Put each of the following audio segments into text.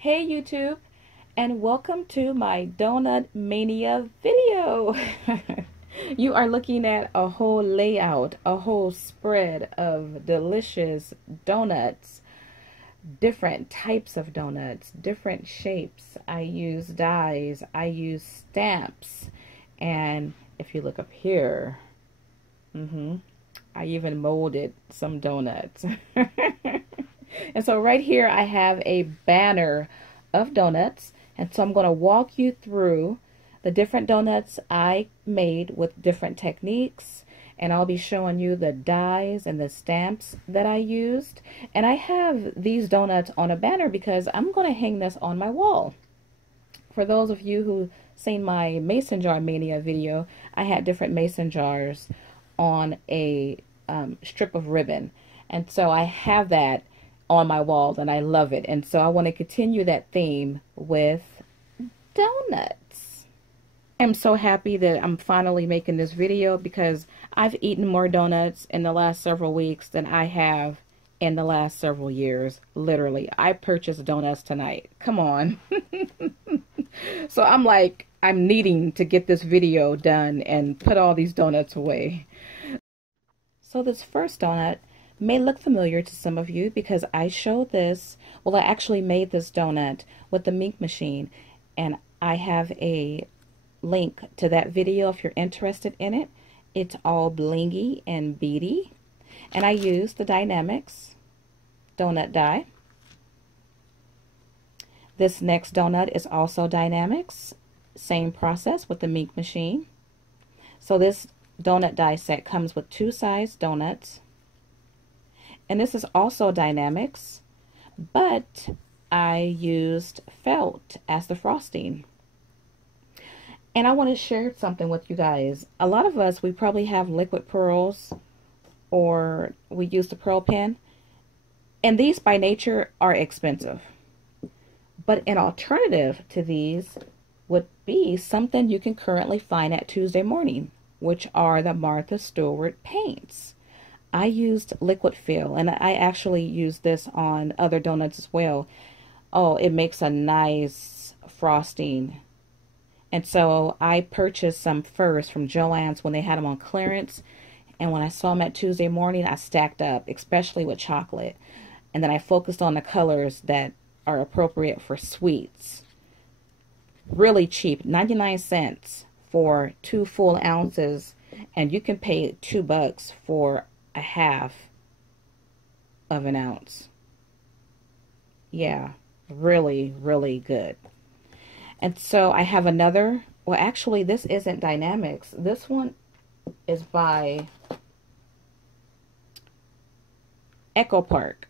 Hey YouTube, and welcome to my Donut Mania video. You are looking at a whole layout, a whole spread of delicious donuts, different types of donuts, different shapes. I use dies, I use stamps, and if you look up here, I even molded some donuts. And so right here I have a banner of donuts, and so I'm going to walk you through the different donuts I made with different techniques, and I'll be showing you the dies and the stamps that I used. And I have these donuts on a banner because I'm going to hang this on my wall. For those of you who seen my mason jar mania video, I had different mason jars on a strip of ribbon, and so I have that on my walls and I love it. And so I want to continue that theme with donuts. I'm so happy that I'm finally making this video because I've eaten more donuts in the last several weeks than I have in the last several years. Literally, I purchased donuts tonight. Come on. So I'm needing to get this video done and put all these donuts away. So this first donut may look familiar to some of you because I showed this, well, I actually made this donut with the minc machine, and I have a link to that video if you're interested in it. It's all blingy and beady, and I used the die-namics donut die. This next donut is also die-namics, same process with the minc machine. So this donut die set comes with 2 size donuts. And this is also die-namics, but I used felt as the frosting. And I want to share something with you guys. A lot of us, we probably have liquid pearls, or we use the pearl pen. And these by nature are expensive. But an alternative to these would be something you can currently find at Tuesday Morning, which are the Martha Stewart paints. I used liquid fill, and I actually used this on other donuts as well. Oh, it makes a nice frosting. And so I purchased some first from Joann's when they had them on clearance. And when I saw them at Tuesday Morning, I stacked up, especially with chocolate. And then I focused on the colors that are appropriate for sweets. Really cheap, 99 cents for 2 full ounces. And you can pay $2 for a half of an ounce. Yeah, really, really good. And so I have another, well, actually this isn't die-namics. This one is by Echo Park,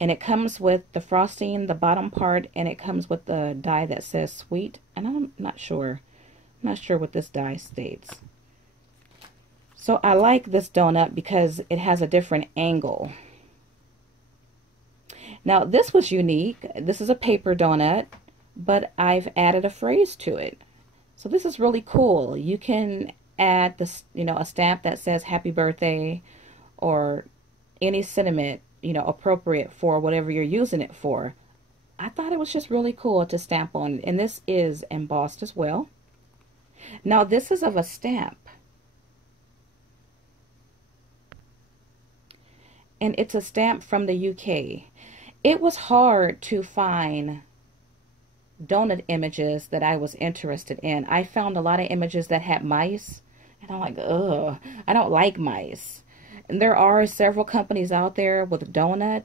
and it comes with the frosting, the bottom part, and it comes with the die that says sweet. And I'm not sure what this die states. So I like this donut because it has a different angle. Now this was unique. This is a paper donut, but I've added a phrase to it. So this is really cool. You can add this, a stamp that says happy birthday, or any sentiment, appropriate for whatever you're using it for. I thought it was just really cool to stamp on, and this is embossed as well. Now this is of a stamp. And it's a stamp from the UK. It was hard to find donut images that I was interested in. I found a lot of images that had mice, and I'm like, ugh, I don't like mice. And there are several companies out there with donut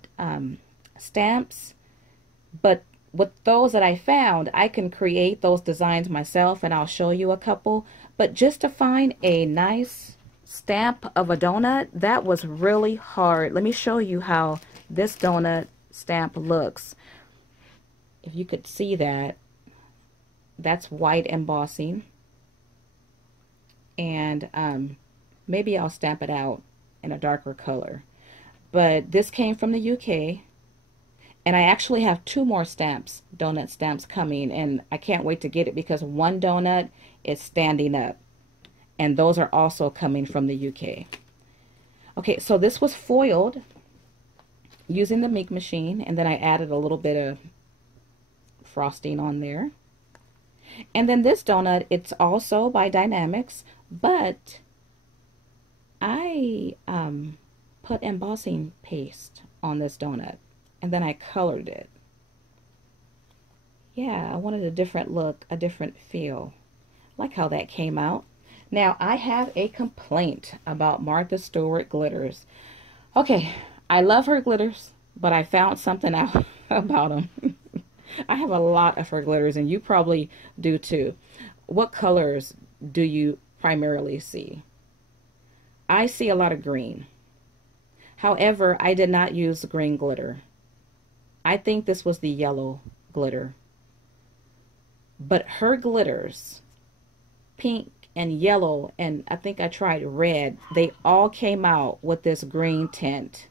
stamps, but with those that I found, I can create those designs myself, and I'll show you a couple. But just to find a nice stamp of a donut, that was really hard. Let me show you how this donut stamp looks. If you could see that, that's white embossing, and maybe I'll stamp it out in a darker color. But this came from the UK, and I actually have 2 more stamps, donut stamps, coming, and I can't wait to get it because one donut is standing up. And those are also coming from the UK. Okay, so this was foiled using the minc machine, and then I added a little bit of frosting on there. And then this donut, it's also by Die-namics, but I put embossing paste on this donut, and then I colored it. Yeah, I wanted a different look, a different feel. Like how that came out. Now, I have a complaint about Martha Stewart glitters. Okay, I love her glitters, but I found something out about them. I have a lot of her glitters, and you probably do too. What colors do you primarily see? I see a lot of green. However, I did not use green glitter. I think this was the yellow glitter. But her glitters, pink and yellow, and I think I tried red, they all came out with this green tint.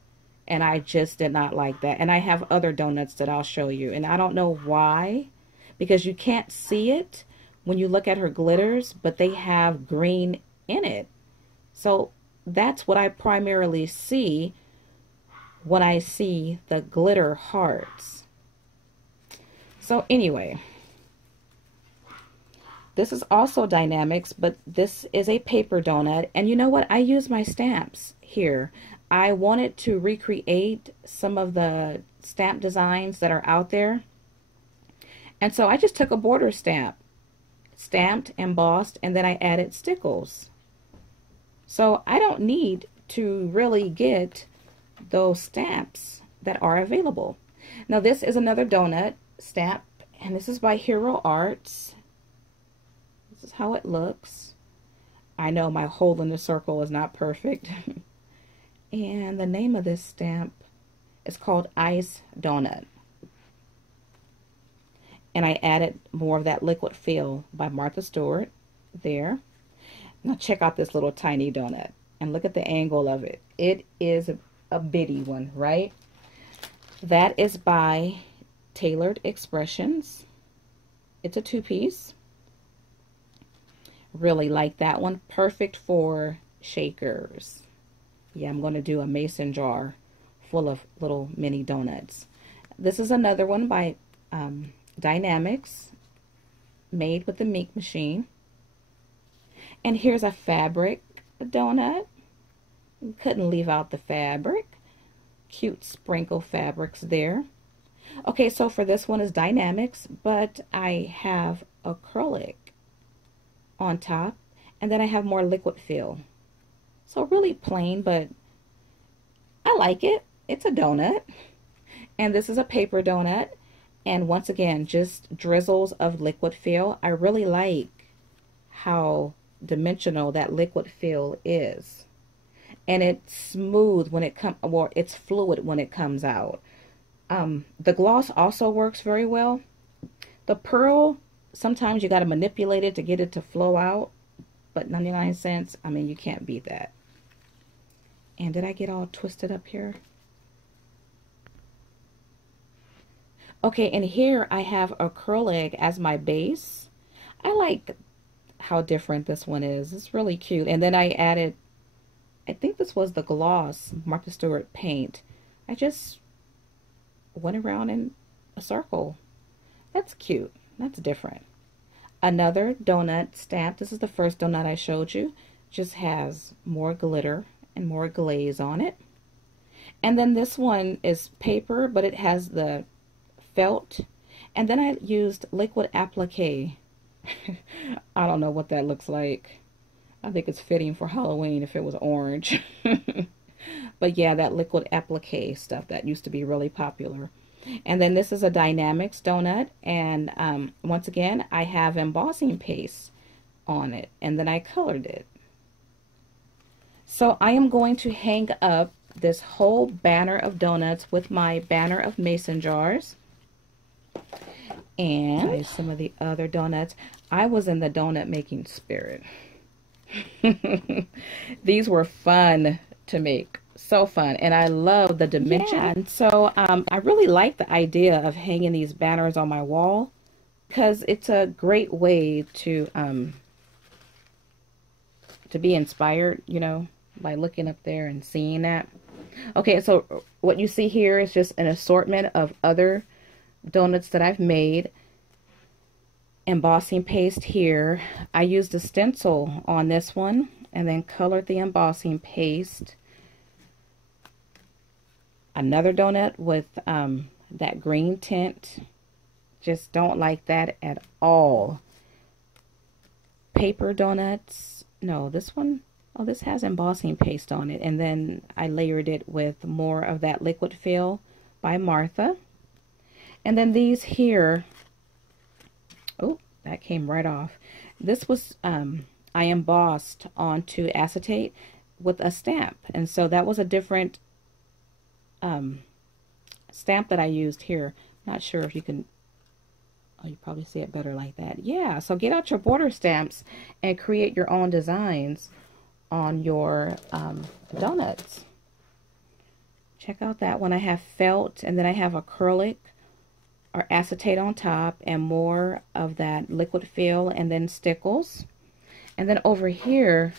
And I just did not like that. And I have other donuts that I'll show you. And I don't know why, because you can't see it when you look at her glitters, but they have green in it. So that's what I primarily see when I see the glitter hearts. So anyway, this is also Die-namics, but this is a paper donut. And you know what? I use my stamps here. I wanted to recreate some of the stamp designs that are out there. And so I just took a border stamp, stamped, embossed, and then I added stickles. So I don't need to really get those stamps that are available. Now this is another donut stamp, and this is by Hero Arts. This is how it looks. I know my hole in the circle is not perfect. And the name of this stamp is called Ice Donut. And I added more of that liquid feel by Martha Stewart there. Now check out this little tiny donut. And look at the angle of it. It is a bitty one, right? That is by Tailored Expressions. It's a 2-piece. Really like that one. Perfect for shakers. Yeah, I'm going to do a mason jar full of little mini donuts. This is another one by Die-namics, made with the minc machine. And here's a fabric donut. Couldn't leave out the fabric. Cute sprinkle fabrics there. Okay, so for this one is Die-namics, but I have acrylic on top, and then I have more liquid feel. So really plain, but I like it. It's a donut. And this is a paper donut. And once again, just drizzles of liquid fill. I really like how dimensional that liquid fill is. And it's smooth when it comes, or it's fluid when it comes out. The gloss also works very well. The pearl, sometimes you got to manipulate it to get it to flow out. But 99 cents, I mean, you can't beat that. And did I get all twisted up here? Okay, and here I have acrylic as my base. I like how different this one is. It's really cute. And then I added, I think this was the gloss, Martha Stewart paint. I just went around in a circle. That's cute. That's different. Another donut stamp. This is the first donut I showed you. Just has more glitter and more glaze on it. And then this one is paper, but it has the felt. And then I used liquid applique. I don't know what that looks like. I think it's fitting for Halloween if it was orange. But yeah, that liquid applique stuff that used to be really popular. And then this is a Die-namics donut, and once again I have embossing paste on it, and then I colored it. So I am going to hang up this whole banner of donuts with my banner of mason jars. And some of the other donuts. I was in the donut making spirit. These were fun to make. So fun. And I love the dimension. Yeah. And so I really like the idea of hanging these banners on my wall, because it's a great way to be inspired, you know, by looking up there and seeing that. Okay, so what you see here is just an assortment of other donuts that I've made. embossing paste here. I used a stencil on this one and then colored the embossing paste. Another donut with that green tint. Just don't like that at all. Paper donuts. No, this one, oh, this has embossing paste on it. And then I layered it with more of that liquid fill by Martha. And then these here, oh, that came right off. This was, I embossed onto acetate with a stamp. And so that was a different stamp that I used here. Not sure if you can, oh, you probably see it better like that. Yeah, so get out your border stamps and create your own designs on your donuts. Check out that one. I have felt, and then I have acrylic or acetate on top and more of that liquid fill and then stickles. And then over here,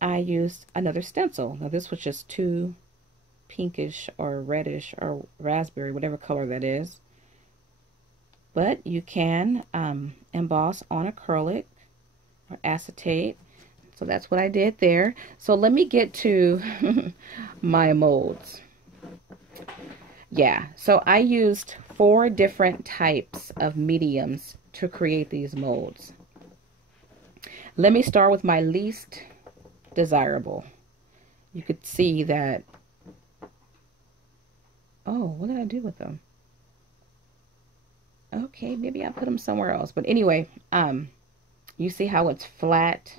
I used another stencil. Now this was just too pinkish or reddish or raspberry, whatever color that is. But you can emboss on acrylic or acetate. So that's what I did there. So let me get to my molds. Yeah, so I used 4 different types of mediums to create these molds. Let me start with my least desirable. You could see that. Oh, what did I do with them? Okay, maybe I put them somewhere else. But anyway, you see how it's flat?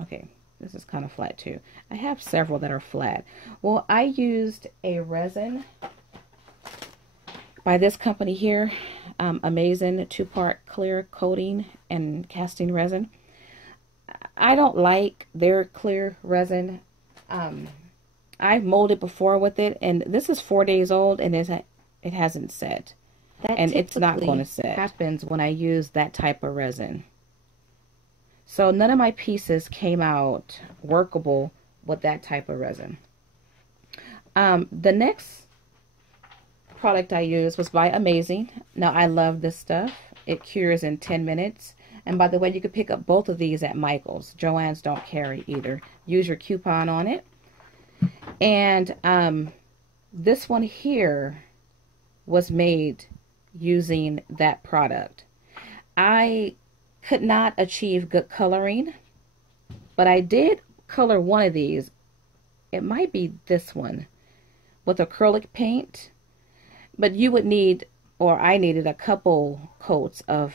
Okay, this is kind of flat too. I have several that are flat. Well, I used a resin by this company here, Amazing 2-part clear coating and casting resin. I don't like their clear resin. I've molded before with it, and this is 4 days old, and it hasn't set. And it's not going to set. Happens when I use that type of resin. So none of my pieces came out workable with that type of resin. The next product I used was by Amazing. Now I love this stuff. It cures in 10 minutes. And by the way, you could pick up both of these at Michael's. Joann's don't carry either. Use your coupon on it. And this one here was made using that product. I could not achieve good coloring, but I did color one of these. It might be this one with acrylic paint, but you would need, or I needed, a couple coats of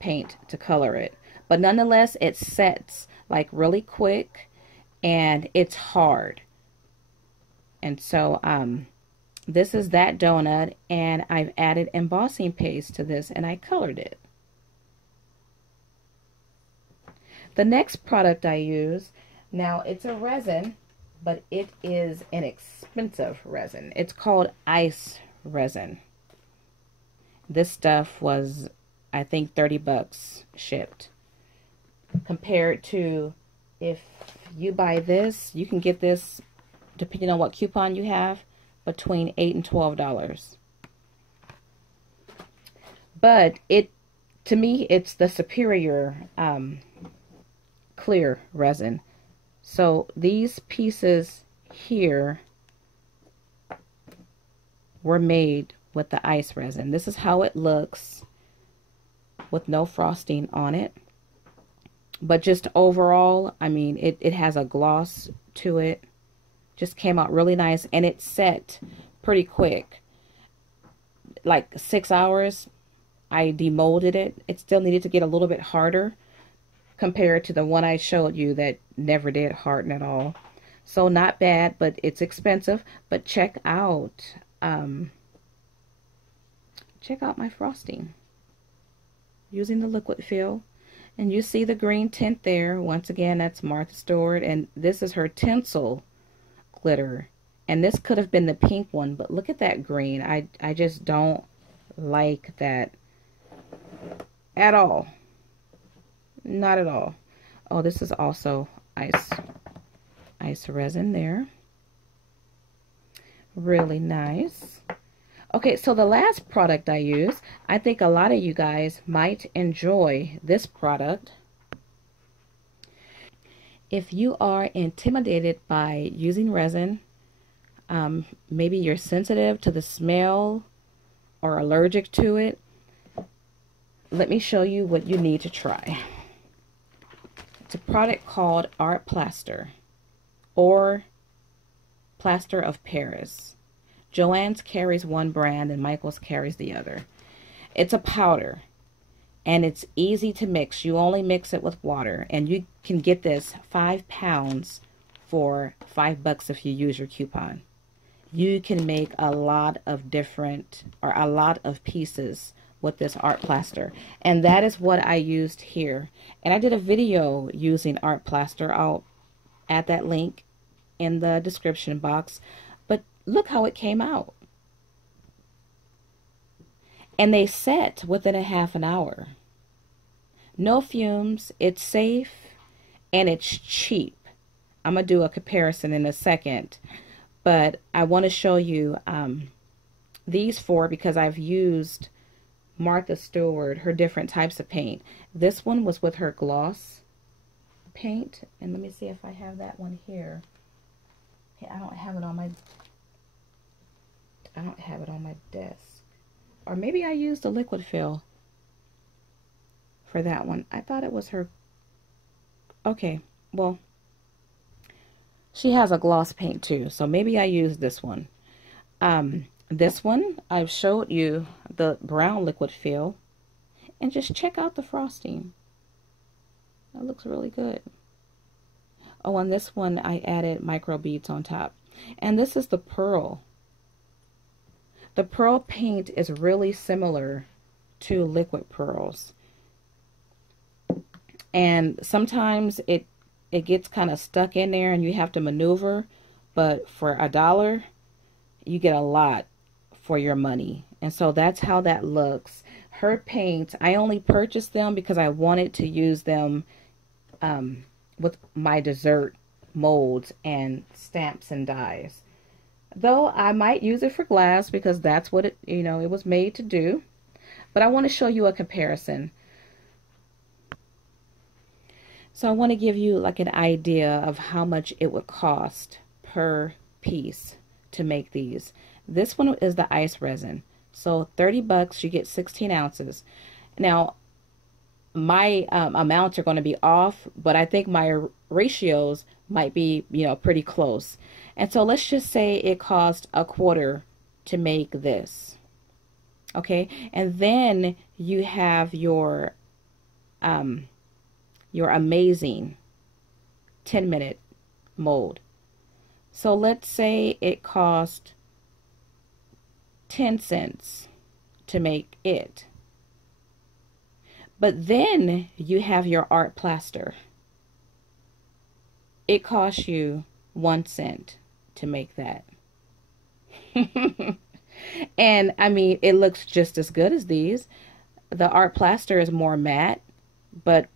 paint to color it. But nonetheless, it sets like really quick, and it's hard. And so this is that donut, and I've added embossing paste to this, and I colored it. The next product I use, now it's a resin, but it is an expensive resin. It's called ice resin. This stuff was, I think, 30 bucks shipped. Compared to, if you buy this, you can get this, depending on what coupon you have, between $8 and $12. But to me, it's the superior clear resin. So these pieces here were made with the ice resin. This is how it looks with no frosting on it. But just overall, I mean, it has a gloss to it. Just came out really nice, and it set pretty quick. Like 6 hours, I demolded it. It still needed to get a little bit harder compared to the one I showed you that never did harden at all. So not bad, but it's expensive. But check out my frosting using the liquid fill. And you see the green tint there. Once again, that's Martha Stewart, and this is her tinsel glitter. And this could have been the pink one, but look at that green. I just don't like that at all. Not at all. Oh, this is also ice resin there. Really nice. Okay, so the last product I use, I think a lot of you guys might enjoy this product. If you are intimidated by using resin, maybe you're sensitive to the smell or allergic to it, let me show you what you need to try. It's a product called Art Plaster or Plaster of Paris. Joann's carries one brand and Michael's carries the other. It's a powder and it's easy to mix. You only mix it with water, and you can get this 5 pounds for $5 if you use your coupon. You can make a lot of different, or a lot of pieces with this art plaster, and that is what I used here. And I did a video using art plaster. I'll add that link in the description box. But look how it came out, and they set within a half an hour. No fumes, it's safe, and it's cheap. I'm gonna do a comparison in a second, but I want to show you these four because I've used Martha Stewart, her different types of paint. This one was with her gloss paint, and let me see if I have that one here. I don't have it on my desk, or maybe I used a liquid fill for that one. I thought it was her. Okay, well, she has a gloss paint too, so maybe I used this one. This one, I've showed you the brown liquid fill, and just check out the frosting. That looks really good. Oh, on this one, I added micro beads on top. And this is the pearl. The pearl paint is really similar to liquid pearls. And sometimes it gets kind of stuck in there and you have to maneuver. But for $1, you get a lot for your money. And so that's how that looks. Her paints, I only purchased them because I wanted to use them with my dessert molds and stamps and dies. Though I might use it for glass because that's what it, it was made to do. But I want to show you a comparison. So I want to give you like an idea of how much it would cost per piece to make these. This one is the ice resin. So $30, you get 16 ounces. Now, my amounts are going to be off, but I think my ratios might be, pretty close. And so let's just say it cost $0.25 to make this. Okay, and then you have your amazing 10-minute mold. So let's say it cost 10 cents to make it. But then you have your art plaster. It costs you 1 cent to make that. And I mean, it looks just as good as these. The art plaster is more matte, but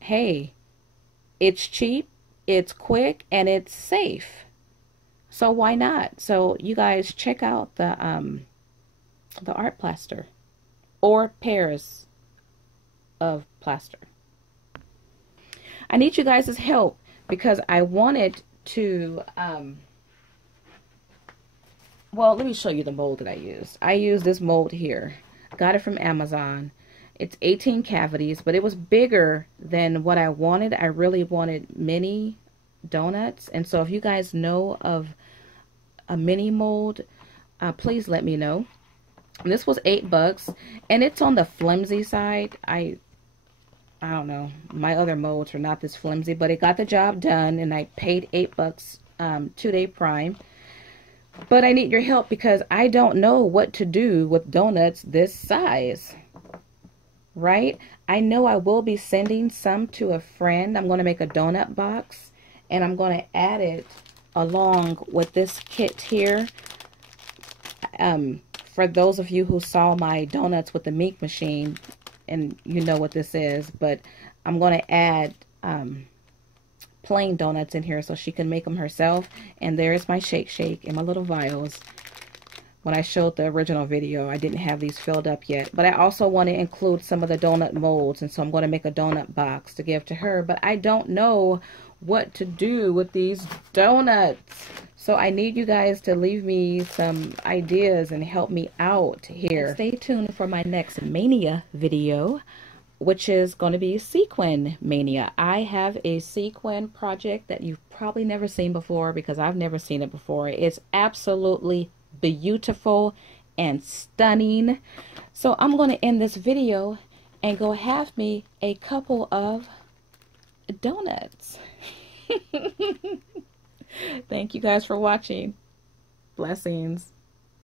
hey, it's cheap, it's quick, and it's safe. So why not? So you guys check out the art plaster or Paris of plaster. I need you guys' help because I wanted to well, let me show you the mold that I used. I used this mold here. Got it from Amazon. It's 18 cavities, but it was bigger than what I wanted. I really wanted mini donuts. And so if you guys know of a mini mold, please let me know. And this was $8, and it's on the flimsy side. I don't know. My other molds are not this flimsy, but it got the job done, and I paid $8 2-day prime. But I need your help because I don't know what to do with donuts this size. Right? I know I will be sending some to a friend. I'm going to make a donut box, and I'm going to add it along with this kit here. For those of you who saw my donuts with the minc machine, and you know what this is, but I'm going to add plain donuts in here so she can make them herself. And there's my shake and my little vials. when I showed the original video. I didn't have these filled up yet. But I also want to include some of the donut molds. And so I'm going to make a donut box to give to her. But I don't know what to do with these donuts. So I need you guys to leave me some ideas and help me out here. And stay tuned for my next Mania video, which is going to be Sequin Mania. I have a sequin project that you've probably never seen before, because I've never seen it before. It's absolutely beautiful and stunning. So I'm going to end this video and go have me a couple of donuts. Thank you guys for watching. Blessings.